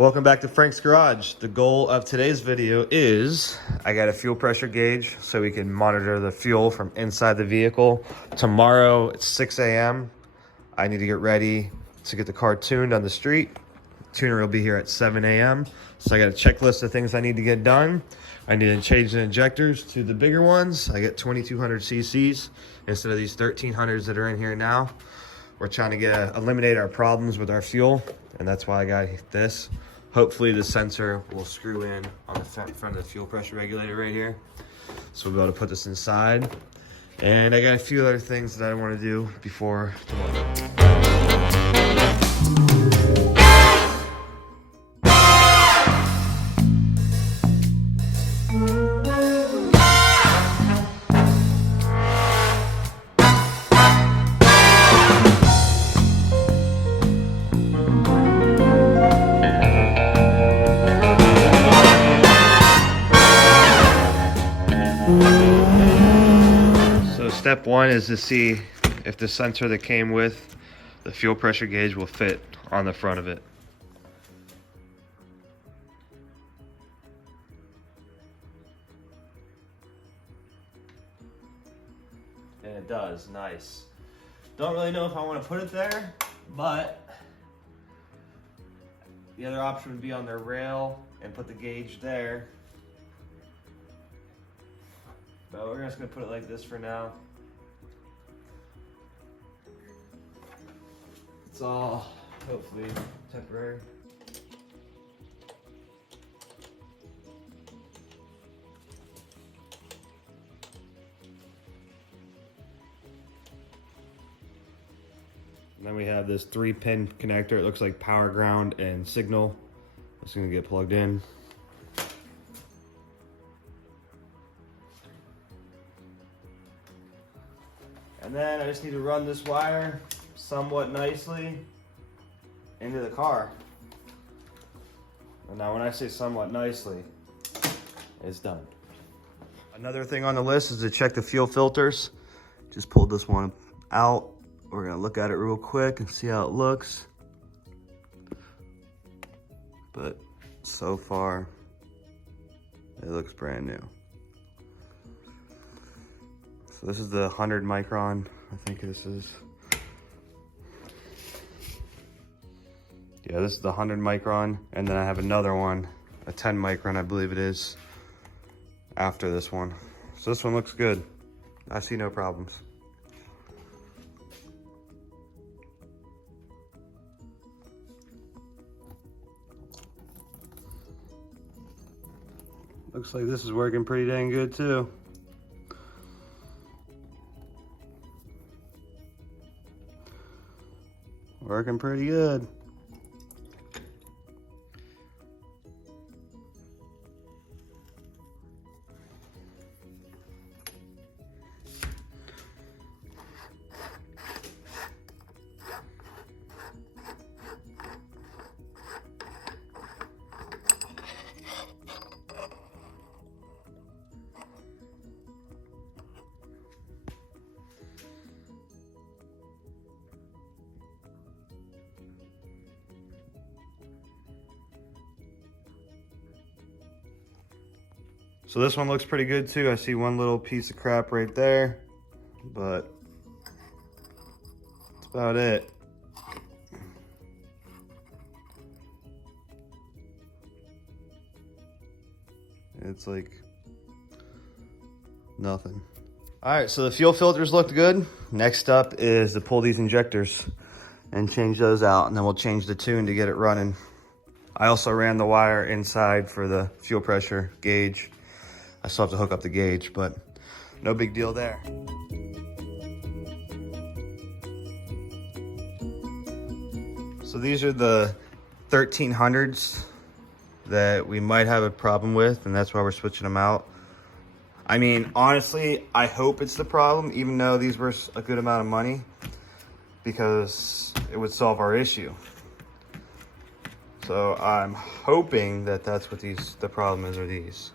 Welcome back to Frank's Garage. The goal of today's video is I got a fuel pressure gauge so we can monitor the fuel from inside the vehicle. Tomorrow at 6 a.m. I need to get ready to get the car tuned on the street. Tuner will be here at 7 a.m. So I got a checklist of things I need to get done. I need to change the injectors to the bigger ones. I get 2200 cc's instead of these 1300s that are in here now. We're trying to eliminate our problems with our fuel, and that's why I got this. Hopefully the sensor will screw in on the front of the fuel pressure regulator right here. So we'll be able to put this inside. And I got a few other things that I want to do before tomorrow. Step one is to see if the sensor that came with the fuel pressure gauge will fit on the front of it. And it does, nice. Don't really know if I want to put it there, but the other option would be on their rail and put the gauge there. But we're just gonna put it like this for now. It's all hopefully temporary. And then we have this 3-pin connector. It looks like power, ground, and signal. It's gonna get plugged in. And then I just need to run this wire somewhat nicely into the car. And now when I say somewhat nicely, it's done. Another thing on the list is to check the fuel filters. Just pulled this one out. We're gonna look at it real quick and see how it looks. But so far, it looks brand new. So this is the 100 micron, I think this is. Yeah, this is the 100 micron, and then I have another one, a 10 micron, I believe it is, after this one. So this one looks good. I see no problems. Looks like this is working pretty dang good too. Working pretty good. So this one looks pretty good too. I see one little piece of crap right there, but that's about it. It's like nothing. All right, so the fuel filters looked good. Next up is to pull these injectors and change those out, and then we'll change the tune to get it running. I also ran the wire inside for the fuel pressure gauge. I still have to hook up the gauge, but no big deal there. So these are the 1300s that we might have a problem with, and that's why we're switching them out. I mean, honestly, I hope it's the problem, even though these were a good amount of money, because it would solve our issue. So I'm hoping that that's what the problem is, are these.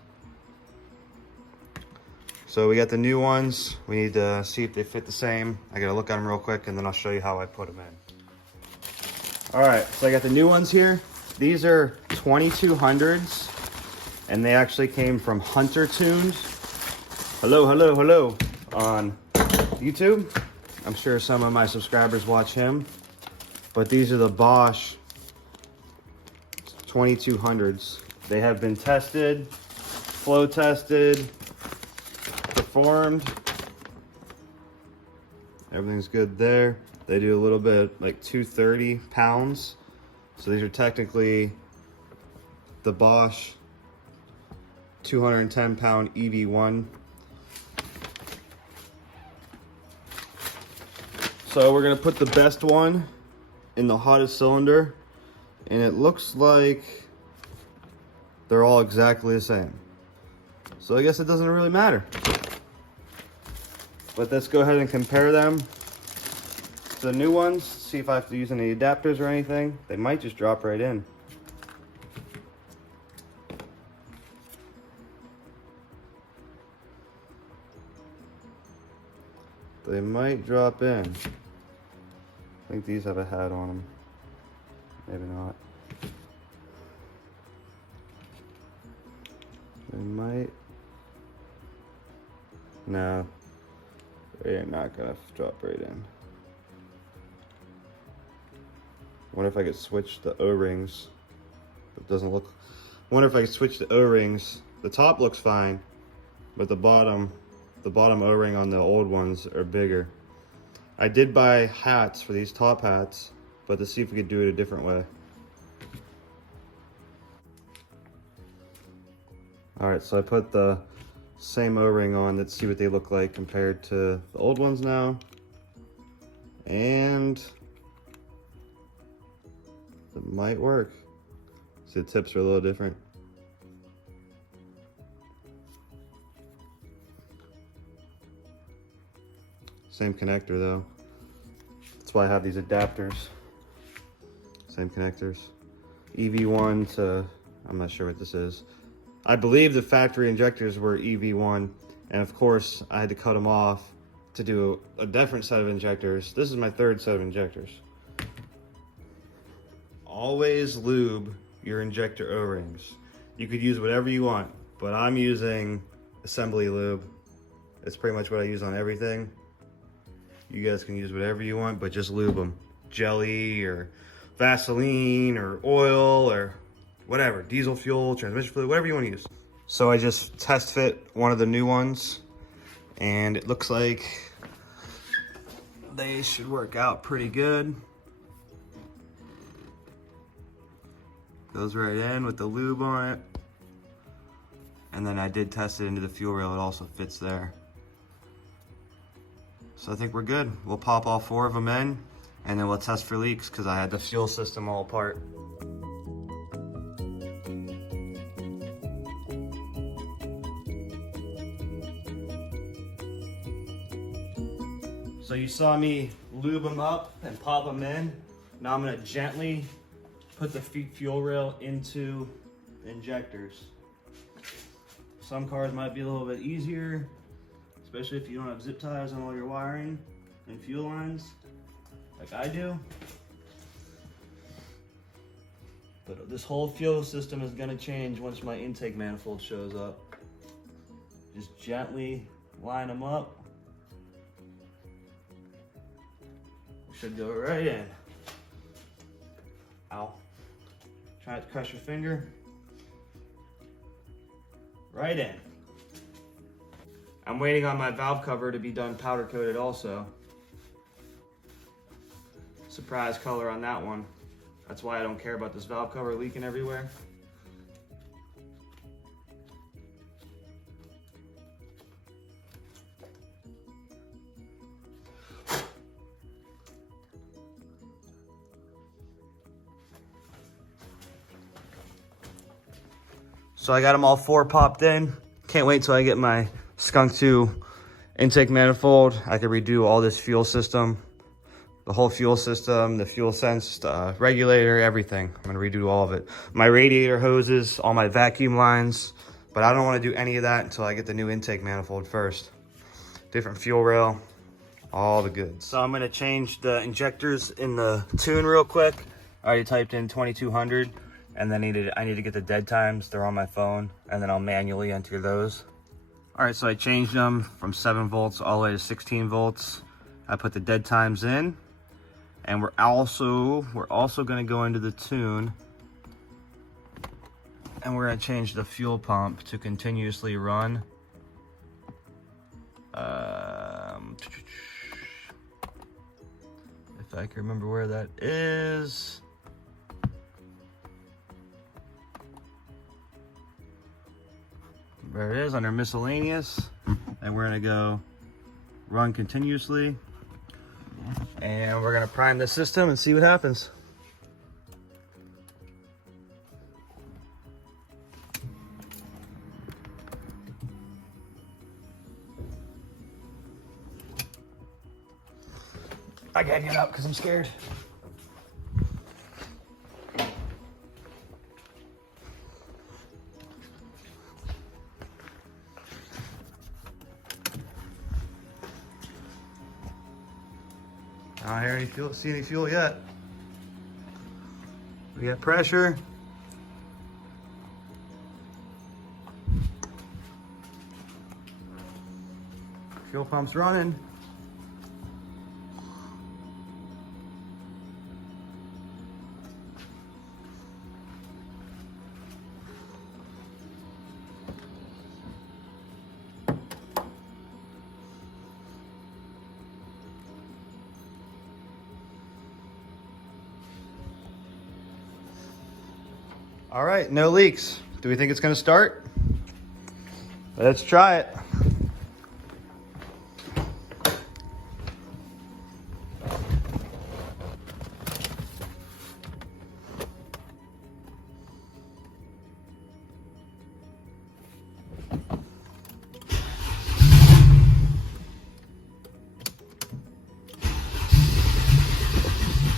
So we got the new ones. We need to see if they fit the same. I gotta look at them real quick and then I'll show you how I put them in. All right, so I got the new ones here. These are 2200s, and they actually came from Hunter Tunes. Hello, hello, hello on YouTube. I'm sure some of my subscribers watch him, but these are the Bosch 2200s. They have been tested, flow tested, performed. Everything's good there. They do a little bit, like 230 pounds. So these are technically the Bosch 210 pound EV1. So we're gonna put the best one in the hottest cylinder, and it looks like they're all exactly the same. So I guess it doesn't really matter. But let's go ahead and compare them to the new ones, see if I have to use any adapters or anything. They might just drop right in. They might drop in. I think these have a hat on them. Maybe not. They might. No. They're not gonna drop right in. Wonder if I could switch the O-rings. It doesn't look. Wonder if I could switch the O-rings. The top looks fine, but the bottom O-ring on the old ones are bigger. I did buy hats for these top hats, but to see if we could do it a different way. All right, so I put the same O-ring on. Let's see what they look like compared to the old ones now. And it might work. See, the tips are a little different. Same connector though. That's why I have these adapters. Same connectors. EV1 to, I'm not sure what this is. I believe the factory injectors were EV1, and of course I had to cut them off to do a different set of injectors. This is my third set of injectors. Always lube your injector O-rings. You could use whatever you want, but I'm using assembly lube. It's pretty much what I use on everything. You guys can use whatever you want, but just lube them. Jelly or Vaseline or oil or whatever. Diesel fuel, transmission fluid, whatever you want to use. So I just test fit one of the new ones, and it looks like they should work out pretty good. Goes right in with the lube on it. And then I did test it into the fuel rail. It also fits there. So I think we're good. We'll pop all 4 of them in, and then we'll test for leaks because I had the fuel system all apart. So you saw me lube them up and pop them in. Now I'm gonna gently put the fuel rail into the injectors. Some cars might be a little bit easier, especially if you don't have zip ties on all your wiring and fuel lines, like I do. But this whole fuel system is gonna change once my intake manifold shows up. Just gently line them up. Should go right in. Ow. Try not to crush your finger. Right in. I'm waiting on my valve cover to be done powder coated also. Surprise color on that one. That's why I don't care about this valve cover leaking everywhere. So I got them all 4 popped in. Can't wait till I get my Skunk 2 intake manifold. I can redo all this fuel system, the whole fuel system, the fuel sense regulator, everything. I'm gonna redo all of it. My radiator hoses, all my vacuum lines, but I don't wanna do any of that until I get the new intake manifold first. Different fuel rail, all the goods. So I'm gonna change the injectors in the tune real quick. I already typed in 2200. And then I need to get the dead times. They're on my phone, and then I'll manually enter those. All right, so I changed them from 7 volts all the way to 16 volts. I put the dead times in, and we're also going to go into the tune, and we're going to change the fuel pump to continuously run. If I can remember where that is. There it is, under miscellaneous. And we're gonna go run continuously. And we're gonna prime the system and see what happens. I gotta get up because I'm scared. I don't hear any see any fuel yet. We got pressure. Fuel pump's running. All right, no leaks. Do we think it's gonna start? Let's try it.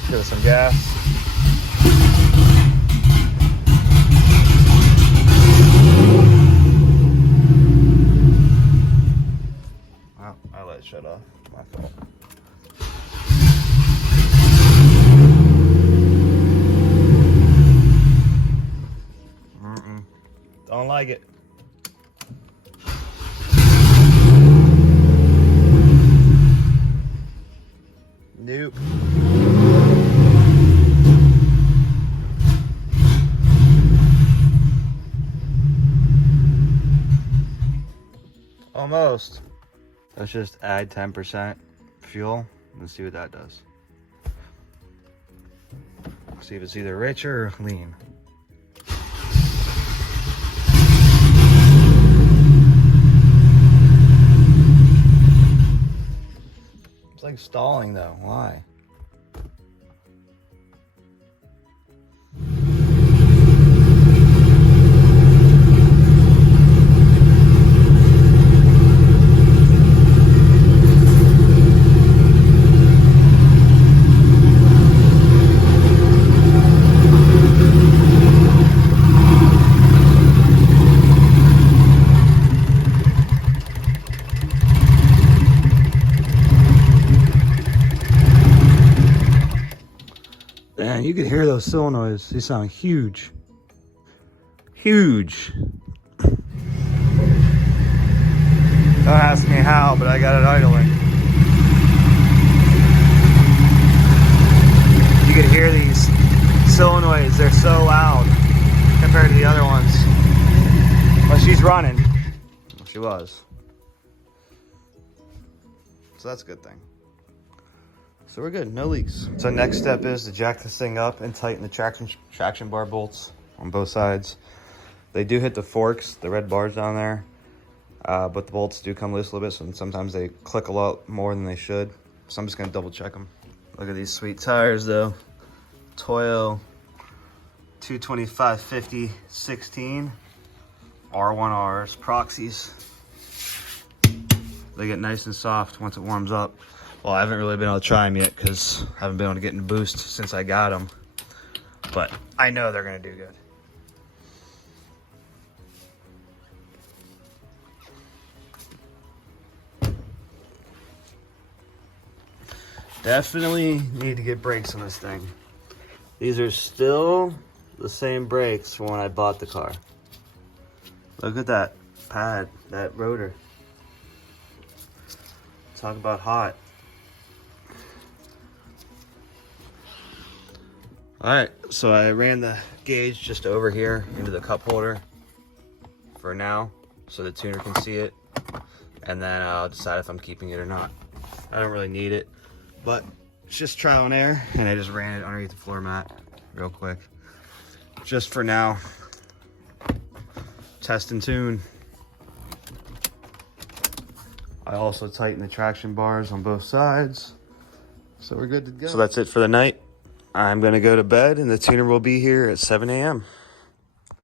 Give it some gas. I let it shut off. My fault. Don't like it. Nope. Almost. Let's just add 10% fuel and see what that does. See if it's either rich or lean. It's like stalling though. Why? Man, you can hear those solenoids. They sound huge. Huge. Don't ask me how, but I got it idling. You can hear these solenoids. They're so loud compared to the other ones. Well, she's running. Well, she was. So that's a good thing. So we're good, no leaks. So next step is to jack this thing up and tighten the traction bar bolts on both sides. They do hit the forks, the red bars down there, but the bolts do come loose a little bit, so sometimes they click a lot more than they should. So I'm just gonna double check them. Look at these sweet tires though. Toyo 225/50 16 R1Rs, proxies. They get nice and soft once it warms up. Well, I haven't really been able to try them yet because I haven't been able to get in boost since I got them. But I know they're gonna do good. Definitely need to get brakes on this thing. These are still the same brakes from when I bought the car. Look at that pad, that rotor. Talk about hot. All right, so I ran the gauge just over here into the cup holder for now, so the tuner can see it, and then I'll decide if I'm keeping it or not. I don't really need it, but it's just trial and error, and I just ran it underneath the floor mat real quick. Just for now, test and tune. I also tighten the traction bars on both sides, so we're good to go. So that's it for the night. I'm gonna go to bed, and the tuner will be here at 7 a.m.